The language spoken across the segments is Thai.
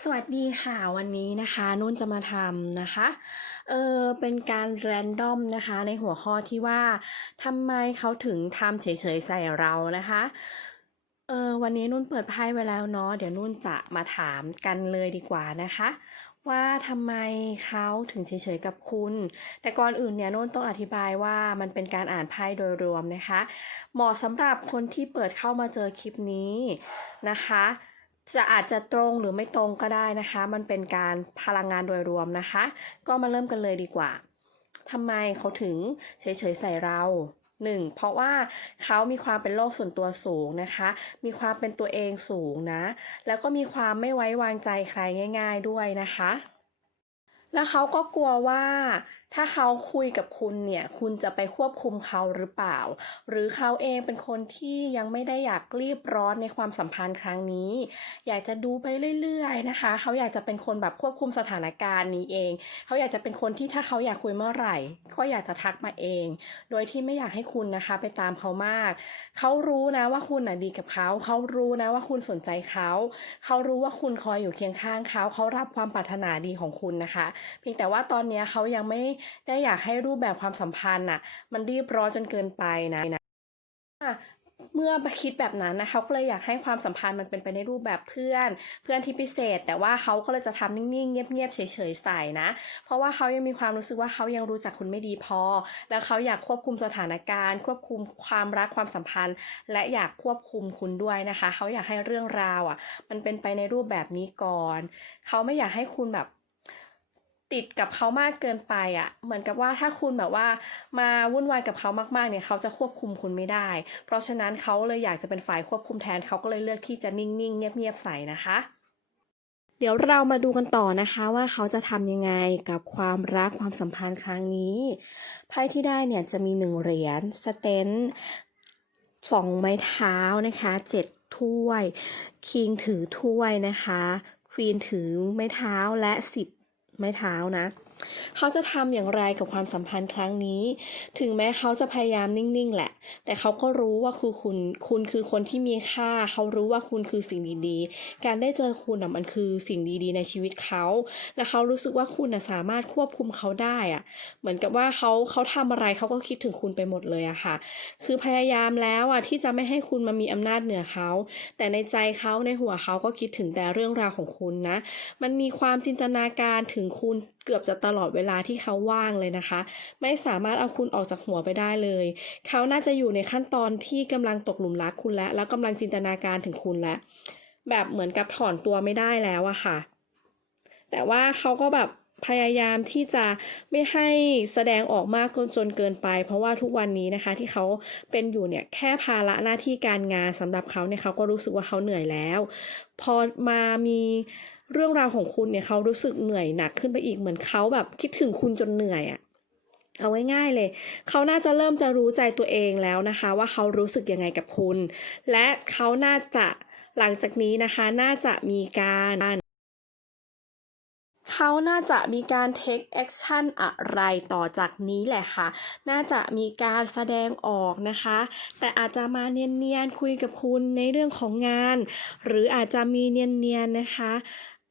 สวัสดีค่ะวันนี้นะคะนุ่นจะมาทำนะคะเออเป็นการแรนดอมนะคะในหัวข้อที่ว่าทำไมเขาถึงทำเฉยๆใส่เรานะคะเออวันนี้นุ่นเปิดไพ่ไว้แล้วเนาะเดี๋ยวนุ่นจะมาถามกันเลยดีกว่านะคะ ว่าทำไมเขาถึงเฉยๆกับคุณ แต่ก่อนอื่นเนี่ยนุ่นต้องอธิบายว่ามันเป็นการอ่านไพ่โดยรวมนะคะ เหมาะสำหรับคนที่เปิดเข้ามาเจอคลิปนี้นะคะ จะอาจจะตรงหรือไม่ตรงก็ได้นะคะ มันเป็นการพลังงานโดยรวมนะคะ ก็มาเริ่มกันเลยดีกว่าทำไมเขาถึงเฉยๆใส่เราหนึ่งเพราะว่าเขามีความเป็นโลกส่วนตัวสูงนะคะ มีความเป็นตัวเองสูงนะ แล้วก็มีความไม่ไว้วางใจใครง่าย ๆด้วยนะคะ แล้วเขาก็กลัวว่า ถ้าเขาคุยกับคุณเนี่ย คุณจะไปควบคุมเขาหรือเปล่า หรือเขาเองเป็นคนที่ยังไม่ได้อยากรีบร้อนในความสัมพันธ์ครั้งนี้ อยากจะดูไปเรื่อยๆนะคะ เขาอยากจะเป็นคนแบบควบคุมสถานการณ์นี้เอง เขาอยากจะเป็นคนที่ถ้าเขาอยากคุยเมื่อไหร่ ก็อยากจะทักมาเอง โดยที่ไม่อยากให้คุณนะคะ ไปตามเขามาก เขารู้นะว่าคุณน่ะดีกับเขา เขารู้นะว่าคุณสนใจเขา เขารู้ว่าคุณคอยอยู่เคียงข้างเขา เขารับความปรารถนาดีของคุณนะคะ เพียงแต่ว่าตอนนี้เขายังไม่ได้อยากให้รูปแบบความสัมพันธ์น่ะ มันรีบร้อนจนเกินไปนะนะอะเมื่อคิดแบบนั้นนะเขาก็เลยอยากให้ความสัมพันธ์มันเป็นไปในรูปแบบเพื่อน เพื่อนที่พิเศษ แต่ว่าเขาก็เลยจะทำนิ่งๆ เงียบๆ เฉยๆ ใส่นะ เพราะว่าเขายังมีความรู้สึกว่าเขายังรู้จักคุณไม่ดีพอ แล้วเขาอยากควบคุมสถานการณ์ ควบคุมความรักความสัมพันธ์ และอยากควบคุมคุณด้วยนะคะ เขาอยากให้เรื่องราวอะ มันเป็นไปในรูปแบบนี้ก่อน เขาไม่อยากให้คุณแบบ ติดกับเขามากเกินไปอะ เหมือนกับว่าถ้าคุณแบบว่ามาวุ่นวายกับเขามากๆเนี่ยเขาจะควบคุมคุณไม่ได้ เพราะฉะนั้นเขาเลยอยากจะเป็นฝ่ายควบคุมแทนเขาก็เลยเลือกที่จะนิ่งๆ เงียบๆใส่นะคะเดี๋ยวเรามาดูกันต่อนะคะว่าเขาจะทำยังไงกับความรักความสัมพันธ์ครั้งนี้ ไพ่ที่ได้เนี่ยจะมีหนึ่งเหรียญสเตนสองไม้เท้านะคะเจ็ดถ้วย คิงถือถ้วยนะคะ ควีนถือไม้เท้าและสิบ ไม้เท้านะ เขาจะทำอย่างไรกับความสัมพันธ์ครั้งนี้ ถึงแม้เขาจะพยายามนิ่งๆแหละ แต่เขาก็รู้ว่าคือคุณ คุณคือคนที่มีค่า เขารู้ว่าคุณคือสิ่งดีๆ การได้เจอคุณอะมันคือสิ่งดีๆ ในชีวิตเขา และเขารู้สึกว่าคุณน่ะสามารถควบคุมเขาได้อะเหมือนกับว่าเขาเขาทำอะไรเขาก็คิดถึงคุณไปหมดเลยอะค่ะ คือพยายามแล้วอะที่จะไม่ให้คุณมามีอำนาจเหนือเขา แต่ในใจเขาในหัวเขาก็คิดถึงแต่เรื่องราวของคุณนะ มันมีความจินตนาการถึงคุณ เกือบจะตลอดเวลาที่เขาว่างเลยนะคะ ไม่สามารถเอาคุณออกจากหัวไปได้เลย เขาน่าจะอยู่ในขั้นตอนที่กำลังตกหลุมรักคุณแล้ว แล้วกำลังจินตนาการถึงคุณแล้ว แบบเหมือนกับถอนตัวไม่ได้แล้วอะค่ะ แต่ว่าเขาก็แบบพยายามที่จะไม่ให้แสดงออกมากจนเกินไป เพราะว่าทุกวันนี้นะคะที่เขาเป็นอยู่เนี่ยแค่ภาระหน้าที่การงานสำหรับเขาเนี่ยเขาก็รู้สึกว่าเขาเหนื่อยแล้ว พอมามี เรื่องราวของคุณเนี่ยเขารู้สึกเหนื่อยหนักขึ้นไปอีกเหมือนเขาแบบคิดถึงคุณจนเหนื่อยอะเอาง่ายๆเลย เขาน่าจะเริ่มจะรู้ใจตัวเองแล้วนะคะ ว่าเขารู้สึกยังไงกับคุณ และเขาน่าจะหลังจากนี้นะคะ น่าจะมีการเขาน่าจะมีการ take action อะไรต่อจากนี้แหละค่ะ น่าจะมีการแสดงออกนะคะ แต่อาจจะมาเนียนๆคุยกับคุณในเรื่องของงาน หรืออาจจะมีเนียนๆนะคะ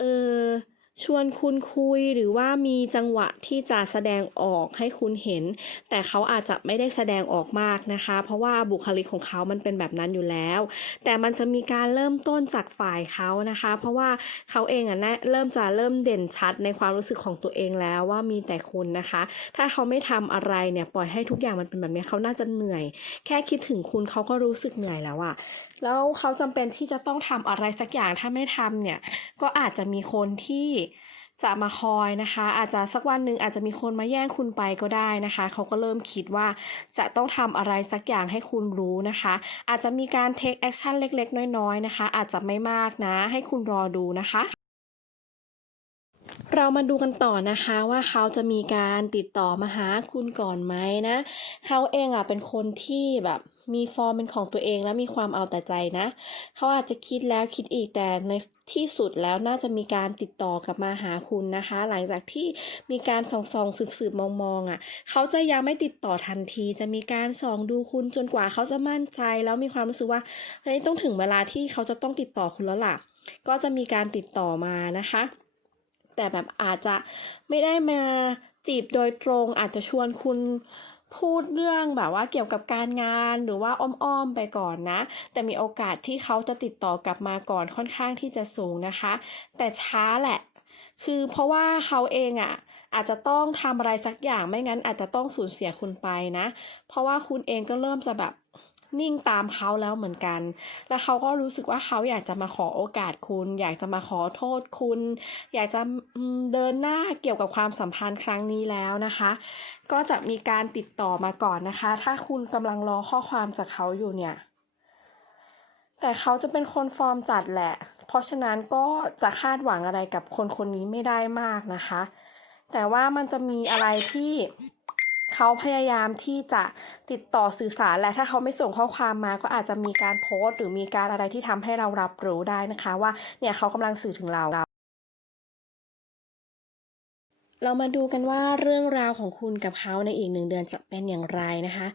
เออ ชวนคุณคุยหรือว่ามีจังหวะที่จะแสดงออกให้คุณเห็น แต่เขาอาจจะไม่ได้แสดงออกมากนะคะ เพราะว่าบุคลิกของเขามันเป็นแบบนั้นอยู่แล้ว แต่มันจะมีการเริ่มต้นจากฝ่ายเขานะคะ เพราะว่าเขาเองอะนะเริ่มจะเริ่มเด่นชัดในความรู้สึกของตัวเองแล้วว่ามีแต่คุณนะคะ ถ้าเขาไม่ทำอะไรเนี่ยปล่อยให้ทุกอย่างมันเป็นแบบนี้เขาน่าจะเหนื่อย แค่คิดถึงคุณเขาก็รู้สึกเหนื่อยแล้วอะแล้วเขาจำเป็นที่จะต้องทำอะไรสักอย่างถ้าไม่ทำเนี่ยก็อาจจะมีคนที่จะมาคอยนะคะ อาจจะสักวันหนึ่งอาจจะมีคนมาแย่งคุณไปก็ได้นะคะ เขาก็เริ่มคิดว่าจะต้องทำอะไรสักอย่างให้คุณรู้นะคะ อาจจะมีการ take action เล็กๆ น้อยๆนะคะ อาจจะไม่มากนะ ให้คุณรอดูนะคะเรามาดูกันต่อนะคะว่าเขาจะมีการติดต่อมาหาคุณก่อนไหมนะ เขาเองอะเป็นคนที่แบบ มีฟอร์มเป็นของตัวเองและมีความเอาแต่ใจนะ เขาอาจจะคิดแล้วคิดอีกแต่ในที่สุดแล้วน่าจะมีการติดต่อกลับมาหาคุณนะคะ หลังจากที่มีการส่องส่องสืบสืบมองมองๆอะ เขาจะยังไม่ติดต่อทันที จะมีการส่องดูคุณจนกว่าเขาจะมั่นใจ แล้วมีความรู้สึกว่าเฮ้ยต้องถึงเวลาที่เขาจะต้องติดต่อคุณแล้วล่ะ ก็จะมีการติดต่อมานะคะ แต่แบบอาจจะไม่ได้มาจีบโดยตรงอาจจะชวนคุณ พูดเรื่องแบบว่าเกี่ยวกับการงานหรือว่าอ้อมๆไปก่อนนะ แต่มีโอกาสที่เขาจะติดต่อกลับมาก่อนค่อนข้างที่จะสูงนะคะ แต่ช้าแหละ คือเพราะว่าเขาเองอะอาจจะต้องทำอะไรสักอย่างไม่งั้นอาจจะต้องสูญเสียคุณไปนะ เพราะว่าคุณเองก็เริ่มจะแบบ นิ่งตามเขาแล้วเหมือนกัน แล้วเขาก็รู้สึกว่าเขาอยากจะมาขอโอกาสคุณ อยากจะมาขอโทษคุณ อยากจะเดินหน้าเกี่ยวกับความสัมพันธ์ครั้งนี้แล้วนะคะ ก็จะมีการติดต่อมาก่อนนะคะ ถ้าคุณกำลังรอข้อความจากเขาอยู่เนี่ย แต่เขาจะเป็นคนฟอร์มจัดแหละ เพราะฉะนั้นก็จะคาดหวังอะไรกับคนคนนี้ไม่ได้มากนะคะ แต่ว่ามันจะมีอะไรที่ เขาพยายามที่จะติดต่อสื่อสารและถ้าเขาไม่ส่งข้อความมาก็อาจจะมีการโพสต์ หรือมีการอะไรที่ทำให้เรารับรู้ได้นะคะ ว่าเนี่ยเขากำลังสื่อถึงเรา เรามาดูกันว่าเรื่องราวของคุณกับเขาในอีกหนึ่งเดือนจะเป็นอย่างไรนะคะ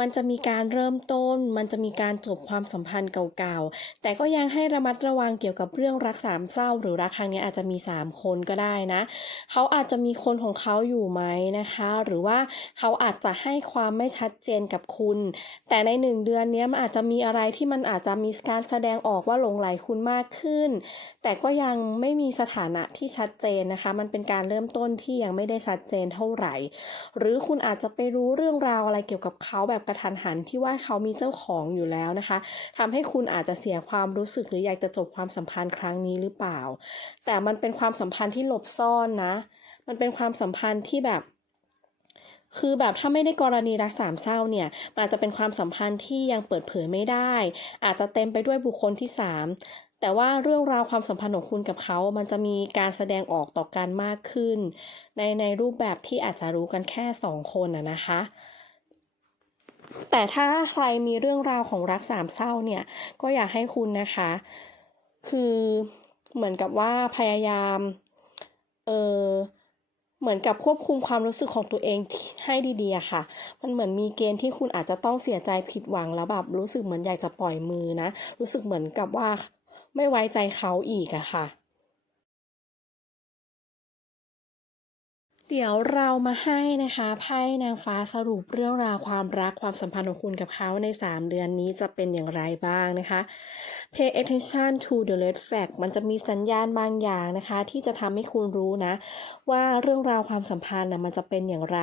มันจะมีการเริ่มต้น มันจะมีการจบความสัมพันธ์เก่าๆ แต่ก็ยังให้ระมัดระวังเกี่ยวกับเรื่องรักสามเศร้า หรือรักครั้งนี้อาจจะมี 3 คนก็ได้นะ เขาอาจจะมีคนของเขาอยู่ไหมนะคะ หรือว่าเขาอาจจะให้ความไม่ชัดเจนกับคุณ แต่ในหนึ่งเดือนนี้มันอาจจะมีอะไรที่มันอาจจะมีการแสดงออกว่าหลงไหลคุณมากขึ้น แต่ก็ยังไม่มีสถานะที่ชัดเจนนะคะ มันเป็นการเริ่มต้นที่ยังไม่ได้ชัดเจนเท่าไหร่ หรือคุณอาจจะไปรู้เรื่องราวอะไรเกี่ยวกับเขาแบบกระทันหันที่ว่าเขามีเจ้าของอยู่แล้วนะคะทำให้คุณอาจจะเสียความรู้สึกหรืออยากจะจบความสัมพันธ์ครั้งนี้หรือเปล่า แต่มันเป็นความสัมพันธ์ที่หลบซ่อนนะ มันเป็นความสัมพันธ์ที่แบบคือแบบถ้าไม่ได้กรณีรักสามเศร้าเนี่ยอาจจะเป็นความสัมพันธ์ที่ยังเปิดเผยไม่ได้ อาจจะเต็มไปด้วยบุคคลที่สาม แต่ว่าเรื่องราวความสัมพันธ์ของคุณกับเขา มันจะมีการแสดงออกต่อกันมากขึ้น ในในรูปแบบที่อาจจะรู้กันแค่สองคนอะนะคะ แต่ถ้าใครมีเรื่องราวของรักสามเศร้าเนี่ย ก็อยากให้คุณนะคะ คือเหมือนกับว่าพยายาม เออเหมือนกับควบคุมความรู้สึกของตัวเองให้ดีๆค่ะ มันเหมือนมีเกณฑ์ที่คุณอาจจะต้องเสียใจผิดหวังแล้วแบบรู้สึกเหมือนอยากจะปล่อยมือนะ รู้สึกเหมือนกับว่า ไม่ไว้ใจเขาอีกอะค่ะ เดี๋ยวเรามาให้นะคะไพ่นางฟ้าสรุปเรื่องราวความรักความสัมพันธ์ของคุณกับเขาใน 3 เดือนนี้จะเป็นอย่างไรบ้างนะคะ pay attention to the red flag มันจะมีสัญญาณบางอย่างนะคะ ที่จะทำให้คุณรู้นะ ว่าเรื่องราวความสัมพันธ์นะมันจะเป็นอย่างไร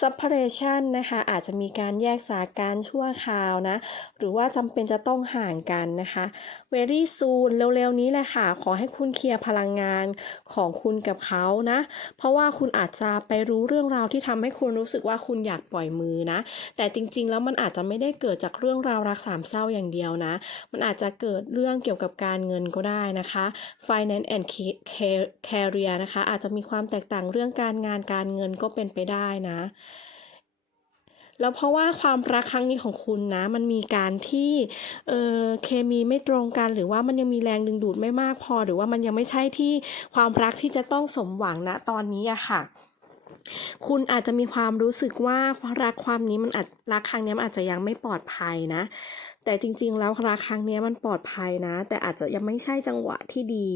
separation นะคะอาจจะมีการแยกจากกันชั่วคราวนะ หรือว่าจำเป็นจะต้องห่างกันนะคะ very soon เร็วๆนี้แหละค่ะ ขอให้คุณเคลียร์พลังงานของคุณกับเขานะ เพราะว่าคุณอาจจะไปรู้เรื่องราวที่ทำให้คุณรู้สึกว่าคุณอยากปล่อยมือนะ แต่จริง ๆ แล้วมันอาจจะไม่ได้เกิดจากเรื่องราวรักสามเศร้าอย่างเดียวนะ มันอาจจะเกิดเรื่องเกี่ยวกับการเงินก็ได้นะคะ finance and career นะคะ อาจจะมีความแตกต่างเรื่องการงานการเงินก็เป็นไปได้นะ แล้วเพราะว่าความรักครั้งนี้ของคุณนะ มันมีการที่เออเคมีไม่ตรงกันหรือว่ามันยังมีแรงดึงดูดไม่มากพอ หรือว่ามันยังไม่ใช่ที่ความรักที่จะต้องสมหวังนะตอนนี้อะค่ะคุณอาจจะมีความรู้สึกว่ารักความนี้มันอาจรักครั้งนี้มันอาจจะยังไม่ปลอดภัยนะ แต่จริง ๆ แล้วรักครั้งนี้มันปลอดภัยนะ แต่อาจจะยังไม่ใช่จังหวะที่ดี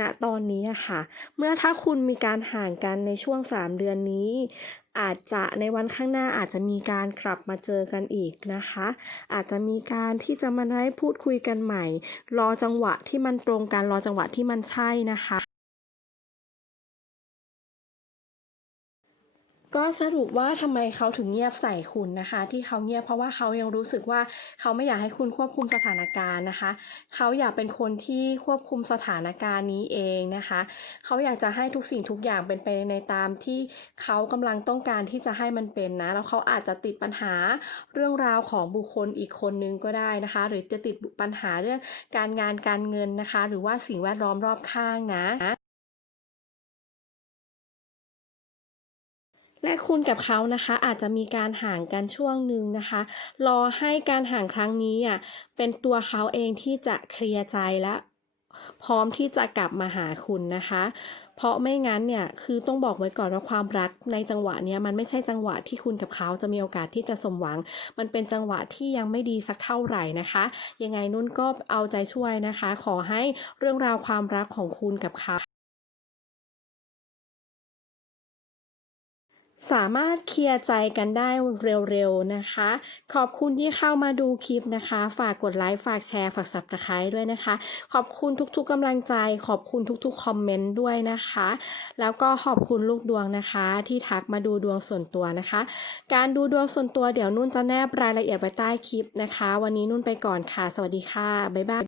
ณตอนนี้ค่ะ เมื่อถ้าคุณมีการห่างกันในช่วง 3 เดือนนี้อาจจะในวันข้างหน้าอาจจะมีการกลับมาเจอกันอีกนะคะ อาจจะมีการที่จะมาได้พูดคุยกันใหม่ รอจังหวะที่มันตรงกันรอจังหวะที่มันใช่นะคะ ก็สรุปว่าทำไมเขาถึงเงียบใส่คุณนะคะ ที่เขาเงียบเพราะว่าเขายังรู้สึกว่าเขาไม่อยากให้คุณควบคุมสถานการณ์นะคะ เขาอยากเป็นคนที่ควบคุมสถานการณ์นี้เองนะคะ เขาอยากจะให้ทุกสิ่งทุกอย่างเป็นไปในตามที่เขากำลังต้องการที่จะให้มันเป็นนะแล้วเขาอาจจะติดปัญหาเรื่องราวของบุคคลอีกคนนึงก็ได้นะคะ หรือจะติดปัญหาเรื่องการงานการเงินนะคะ หรือว่าสิ่งแวดล้อมรอบข้างนะ และคุณกับเขานะคะอาจจะมีการห่างกันช่วงหนึ่งนะคะ รอให้การห่างครั้งนี้อะเป็นตัวเขาเองที่จะเคลียร์ใจและพร้อมที่จะกลับมาหาคุณนะคะ เพราะไม่งั้นเนี่ยคือต้องบอกไว้ก่อนว่าความรักในจังหวะเนี้ยมันไม่ใช่จังหวะที่คุณกับเขาจะมีโอกาสที่จะสมหวัง มันเป็นจังหวะที่ยังไม่ดีสักเท่าไหร่นะคะ ยังไงนุ่นก็เอาใจช่วยนะคะ ขอให้เรื่องราวความรักของคุณกับเขา สามารถเคลียร์ใจกันได้เร็วๆนะคะ ขอบคุณที่เข้ามาดูคลิปนะคะ ฝากกดไลค์ฝากแชร์ ฝาก subscribe ด้วยนะคะ ขอบคุณทุกๆกำลังใจ ขอบคุณทุกๆคอมเมนต์ด้วยนะคะ แล้วก็ขอบคุณลูกดวงนะคะ ที่ทักมาดูดวงส่วนตัวนะคะ การดูดวงส่วนตัวเดี๋ยวนุ่นจะแนบรายละเอียดไว้ใต้คลิปนะคะ วันนี้นุ่นไปก่อนค่ะ สวัสดีค่ะบ๊ายบาย